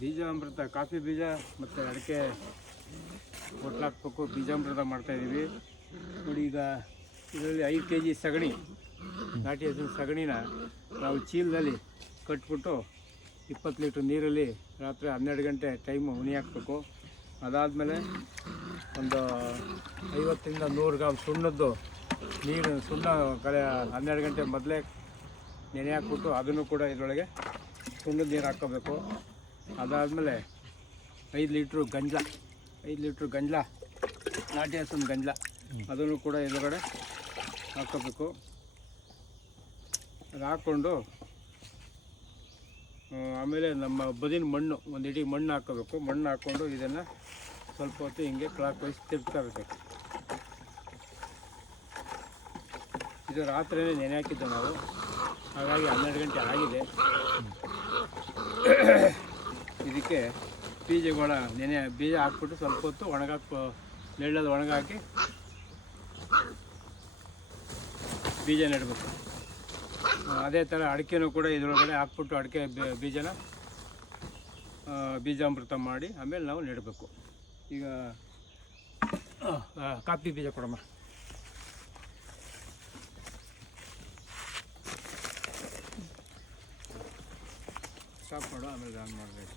ಬೀಜಾಮೃತ coffee ಬೀಜ ಮತ್ತು ಅಡಿಕೆ ಹಾಕ್ಬೇಕು. ಬೀಜಾಮೃತ ಮಾಡ್ತಾಯಿದ್ದೀವಿ ನೋಡಿ. ಈಗ ಇದರಲ್ಲಿ 5 kg ಸಗಣಿ, ನಾಟಿ ಹಸಿರು ಸಗಣಿನ ನಾವು ಚೀಲದಲ್ಲಿ ಕಟ್ಬಿಟ್ಟು 20 ಲೀಟ್ರ್ ನೀರಲ್ಲಿ ರಾತ್ರಿ 12 ಗಂಟೆ ಟೈಮು ಉನಿ ಹಾಕಬೇಕು. ಅದಾದಮೇಲೆ ಒಂದು 50 ರಿಂದ 100 ಗ್ರಾಮ್ ಸುಣ್ಣದ್ದು ನೀರು, ಸುಣ್ಣ 12 ಗಂಟೆ ಮೊದಲೇ ನೆನೆ ಹಾಕ್ಬಿಟ್ಟು ಅದನ್ನು ಕೂಡ ಇದರೊಳಗೆ ಸುಣ್ಣದ ನೀರು ಹಾಕ್ಕೋಬೇಕು. ಅದಾದಮೇಲೆ 5 ಲೀಟ್ರು ಗಂಜಲ ನಾಟಿ ಹಸುವಿನ ಗಂಜಲ ಅದನ್ನು ಕೂಡ ಎದುರುಗಡೆ ಹಾಕ್ಕೋಬೇಕು. ಅದು ಹಾಕ್ಕೊಂಡು ಆಮೇಲೆ ನಮ್ಮ ಬದಿನ ಮಣ್ಣು, ಒಂದು ಇಡೀ ಮಣ್ಣು ಹಾಕ್ಕೋಬೇಕು. ಮಣ್ಣು ಹಾಕ್ಕೊಂಡು ಇದನ್ನು ಸ್ವಲ್ಪ ಹೊತ್ತು ಹಿಂಗೆ ಕ್ಲಾಕ್ ವೈಸ್ ತಿರ್ಗ್ತಾ ಇರಬೇಕು. ಇದು ರಾತ್ರಿಯೇ ನೆನೆ ಹಾಕಿದ್ದು ನಾವು, ಹಾಗಾಗಿ 12 ಗಂಟೆ ಆಗಿದೆ. ಇದಕ್ಕೆ ಬೀಜಗಳ ಬೀಜ ಹಾಕ್ಬಿಟ್ಟು ಸ್ವಲ್ಪ ಹೊತ್ತು ನೆಳ್ಳಲ್ಲಿ ಒಣಗಾಕಿ ಬೀಜ ನೆಡಬೇಕು. ಅದೇ ಥರ ಅಡಿಕೆನೂ ಕೂಡ ಇದರೊಳಗಡೆ ಹಾಕ್ಬಿಟ್ಟು ಅಡಿಕೆ ಬೀಜನ ಬೀಜಾಮೃತ ಮಾಡಿ ಆಮೇಲೆ ನಾವು ನೆಡಬೇಕು. ಈಗ ಕಾಫಿ ಬೀಜ ಕೊಡಮ್ಮ. ಸ್ಟಾಪ್ ಮಾಡು, ಆಮೇಲೆ ಆನ್ ಮಾಡಬೇಕು.